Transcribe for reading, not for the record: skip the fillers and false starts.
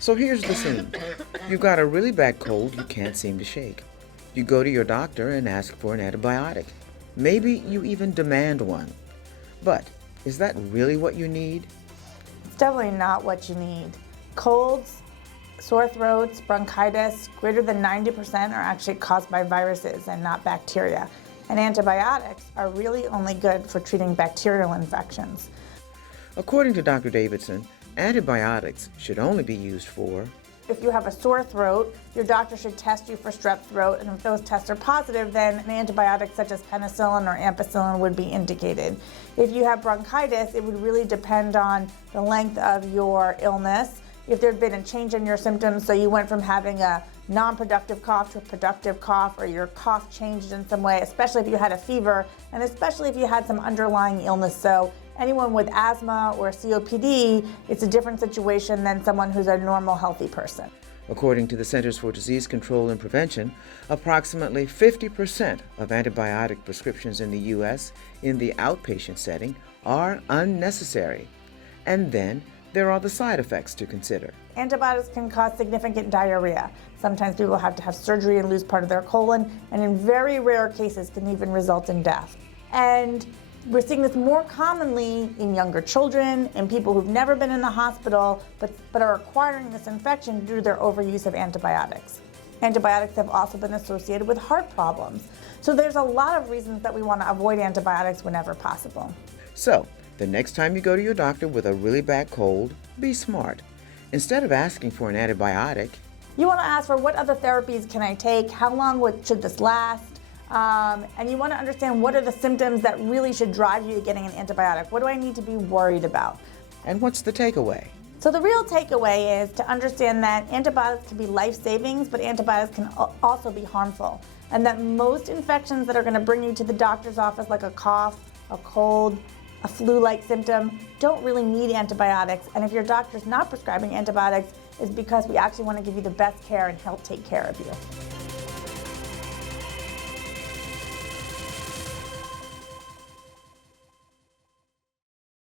So here's the scene. You've got a really bad cold you can't seem to shake. You go to your doctor and ask for an antibiotic. Maybe you even demand one. But is that really what you need? It's definitely not what you need. Colds, sore throats, bronchitis, greater than 90% are actually caused by viruses and not bacteria. And antibiotics are really only good for treating bacterial infections. According to Dr. Davidson, antibiotics should only be used for If you have a sore throat, your doctor should test you for strep throat, and if those tests are positive, then an antibiotic such as penicillin or ampicillin would be indicated. If you have bronchitis, it would really depend on the length of your illness. If there had been a change in your symptoms, so you went from having a non-productive cough to a productive cough, or your cough changed in some way, especially if you had a fever, and especially if you had some underlying illness. So anyone with asthma or COPD, it's a different situation than someone who's a normal, healthy person. According to the Centers for Disease Control and Prevention, approximately 50% of antibiotic prescriptions in the U.S. in the outpatient setting are unnecessary. And then there are the side effects to consider. Antibiotics can cause significant diarrhea. Sometimes people have to have surgery and lose part of their colon, and in very rare cases can even result in death. And we're seeing this more commonly in younger children and people who've never been in the hospital but are acquiring this infection due to their overuse of antibiotics. Antibiotics have also been associated with heart problems. So there's a lot of reasons that we want to avoid antibiotics whenever possible. So, the next time you go to your doctor with a really bad cold, be smart. Instead of asking for an antibiotic, you want to ask for what other therapies can I take, how long should this last, and you want to understand what are the symptoms that really should drive you to getting an antibiotic. What do I need to be worried about? And what's the takeaway? So the real takeaway is to understand that antibiotics can be life-saving, but antibiotics can also be harmful. And that most infections that are going to bring you to the doctor's office, like a cough, a cold, a flu-like symptom, don't really need antibiotics. And if your doctor's not prescribing antibiotics, it's because we actually want to give you the best care and help take care of you.